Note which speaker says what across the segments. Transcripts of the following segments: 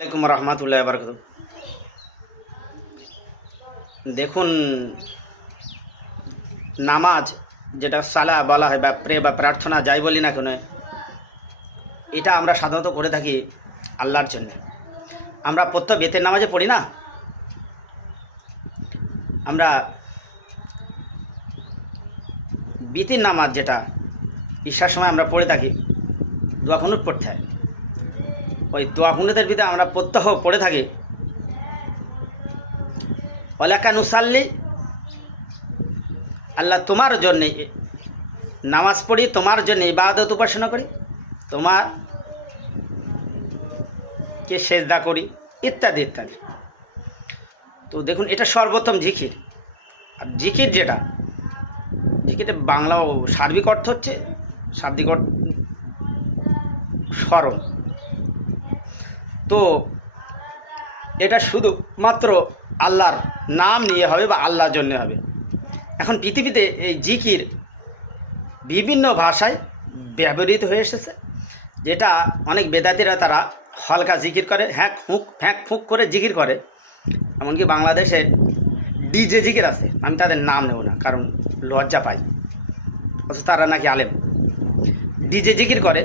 Speaker 1: আলাইকুম রহমতুল্লাহ বরকত দেখুন, নামাজ যেটা সালা বলা হয় বা প্রে বা প্রার্থনা যাই বলি না কেন, এটা আমরা সাধারণত করে থাকি আল্লাহর জন্য। আমরা প্রত্যেক বেতের নামাজে পড়ি না? আমরা বিতির নামাজ যেটা ঈশার সময় আমরা পড়ে থাকি দোয়া কুনুত পড়তে হয়। ওই দোয়া ভিতরে আমরা প্রত্যহ পড়ে থাকি। অলাকা নুসাল্লি, আল্লাহ তোমার জন্যে নামাজ পড়ি, তোমার জন্য ইবাদত উপাসনা করি, তোমার কে সেজদা করি, ইত্যাদি ইত্যাদি। তো দেখুন, এটা সর্বোত্তম জিকির। আর জিকির যেটা জিকিরের বাংলা সার্বিক অর্থ হচ্ছে শাব্দিক অর্থ স্মরণ তো এটা শুধু মাত্র আল্লাহর নাম নিয়ে হবে বা আল্লাহর জন্য হবে। এখন পৃথিবীতে এই জিকির বিভিন্ন ভাষায় ব্যবহৃত হয়ে এসেছে, যেটা অনেক বেদাতিরা তারা হালকা জিকির করে, হ্যাঁক ফুঁক ফ্যাঁক ফুঁক করে জিকির করে। এমনকি বাংলাদেশে ডিজে জিকির আছে, আমি তাদের নাম নেব না, কারণ লজ্জা পাই। অথচ তারা নাকি আলেম। ডিজে জিকির করে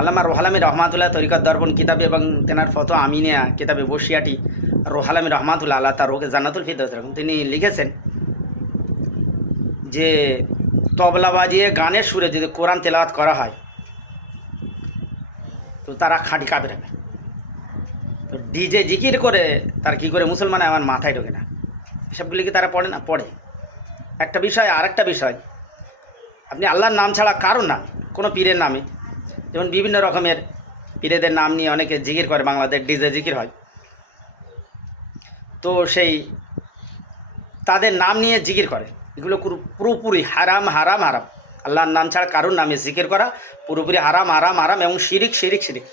Speaker 1: আল্লামা রোহালামি রহমাতুল্লাহ তরিকত দর্পণ কিতাবে এবং তেনার ফটো আমিনিয়া কিতাবে বসিয়াটি রোহালামি রহমাতুল্লাহ, আল্লাহ তার রোগে জান্নাতুল ফিরদৌস এরকম। তিনি লিখেছেন যে তবলা বাজিয়ে গানের সুরে যদি কোরআন তেলাওয়াত করা হয়, তো তারা খাঁটি কাবে রাখে তো ডিজে জিকির করে তার কি করে মুসলমান আমার মাথায় ঢোকে না। এসবগুলি কি তারা পড়ে না? পড়ে। একটা বিষয় আর একটা বিষয়, আপনি আল্লাহর নাম ছাড়া কারোর নাম, কোনো পীরের নামে যেমন বিভিন্ন রকমের পীরেদের নাম নিয়ে অনেকে জিকির করে বাংলাদেশ ডিজে জিকির হয়। তো সেই তাদের নাম নিয়ে জিকির করে। এগুলো পুরোপুরি হারাম হারাম হারাম। আল্লাহর নাম ছাড়া কারোর নামে জিকির করা পুরোপুরি হারাম হারাম হারাম এবং শিরিক শিরিক শিরিক।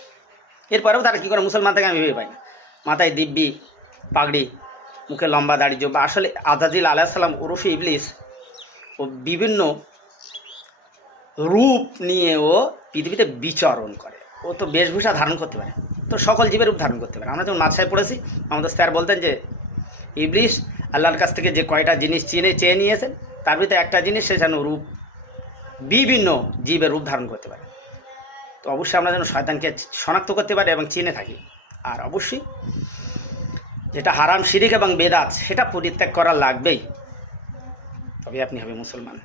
Speaker 1: এরপরেও তারা কী করে? মুসলমান থেকে আমি ভেবে পাই না। মাথায় দিব্যি, পাগড়ি, মুখে লম্বা দাড়ি জোবা আসলে আজাদিল আলাইসাল্লাম ওরফি ইবলিস ও বিভিন্ন রূপ নিয়ে ও পৃথিবীতে বিচরণ করে। ও তো বেশভূষা ধারণ করতে পারে। তো সকল জীবের রূপ ধারণ করতে পারে। আমরা যখন মাছায় পড়েছি, আমাদের স্যার বলতেন যে ইবলিশ আল্লাহর কাছ থেকে যে কয়টা জিনিস চিনে, চেয়ে নিয়েছেন, তার ভিতরে একটা জিনিস সে যেন রূপ। বিভিন্ন জীবের রূপ ধারণ করতে পারে। তো অবশ্যই আমরা যেন শয়তানকে শনাক্ত করতে পারি এবং চিনে থাকি। আর অবশ্যই যেটা হারাম, শিরিক এবং বেদাত, সেটা পরিত্যাগ করা লাগবেই। তবে আপনি হবে মুসলমান।